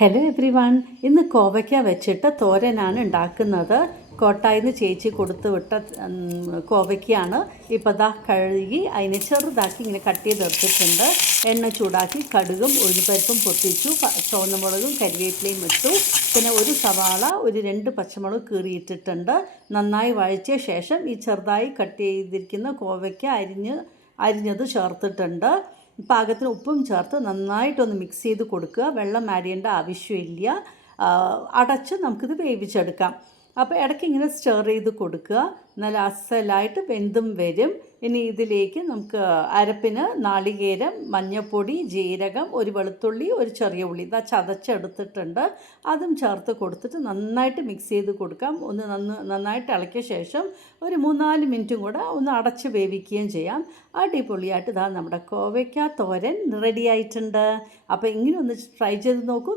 Hello every one. ഇന്ന് കോവയ്ക്ക വെച്ചിട്ട് തോരനാണ് ഉണ്ടാക്കുന്നത്. കോട്ടായിന്ന് ചേച്ചി കൊടുത്തു വിട്ട കോവയ്ക്കയാണ്. ഇപ്പോൾ ദാ കഴുകി അതിനെ ചെറുതാക്കി ഇങ്ങനെ കട്ട് ചെയ്തെടുത്തിട്ടുണ്ട്. എണ്ണ ചൂടാക്കി കടുകും ഉഴുന്നുപരിപ്പും പൊട്ടിച്ചു, ചുവന്ന മുളകും കരിവേപ്പിലയും ഇട്ടു. പിന്നെ ഒരു സവാള, ഒരു 2 പച്ചമുളക് കീറിയിട്ടിട്ടുണ്ട്. നന്നായി വഴറ്റിയ ശേഷം ഈ ചെറുതായി കട്ട് ചെയ്തിരിക്കുന്ന കോവയ്ക്ക അരിഞ്ഞത് ചേർത്തിട്ടുണ്ട്. പാകത്തിന് ഉപ്പും ചേർത്ത് നന്നായിട്ടൊന്ന് മിക്സ് ചെയ്ത് കൊടുക്കുക. വെള്ളം ആഡ് ചെയ്യേണ്ട ആവശ്യമില്ല. അടച്ച് നമുക്കിത് വേവിച്ചെടുക്കാം. അപ്പോൾ ഇടയ്ക്ക് ഇങ്ങനെ സ്റ്റർ ചെയ്ത് കൊടുക്കുക. നല്ല അസലായിട്ട് വെന്തും വരും. ഇനി ഇതിലേക്ക് നമുക്ക് അരപ്പിന് നാളികേരം, മഞ്ഞൾപ്പൊടി, ജീരകം, ഒരു വെളുത്തുള്ളി, ഒരു ചെറിയ ഉള്ളി ഇതാ ചതച്ചെടുത്തിട്ടുണ്ട്. അതും ചേർത്ത് കൊടുത്തിട്ട് നന്നായിട്ട് മിക്സ് ചെയ്ത് കൊടുക്കാം. നന്നായിട്ട് ഇളക്കിയ ശേഷം ഒരു 3-4 മിനിറ്റും കൂടെ ഒന്ന് അടച്ച് വേവിക്കുകയും ചെയ്യാം. അടിപൊളിയായിട്ട് ഇതാ നമ്മുടെ കോവയ്ക്ക തോരൻ റെഡി ആയിട്ടുണ്ട്. അപ്പോൾ ഇങ്ങനെ ഒന്ന് ട്രൈ ചെയ്ത് നോക്കൂ.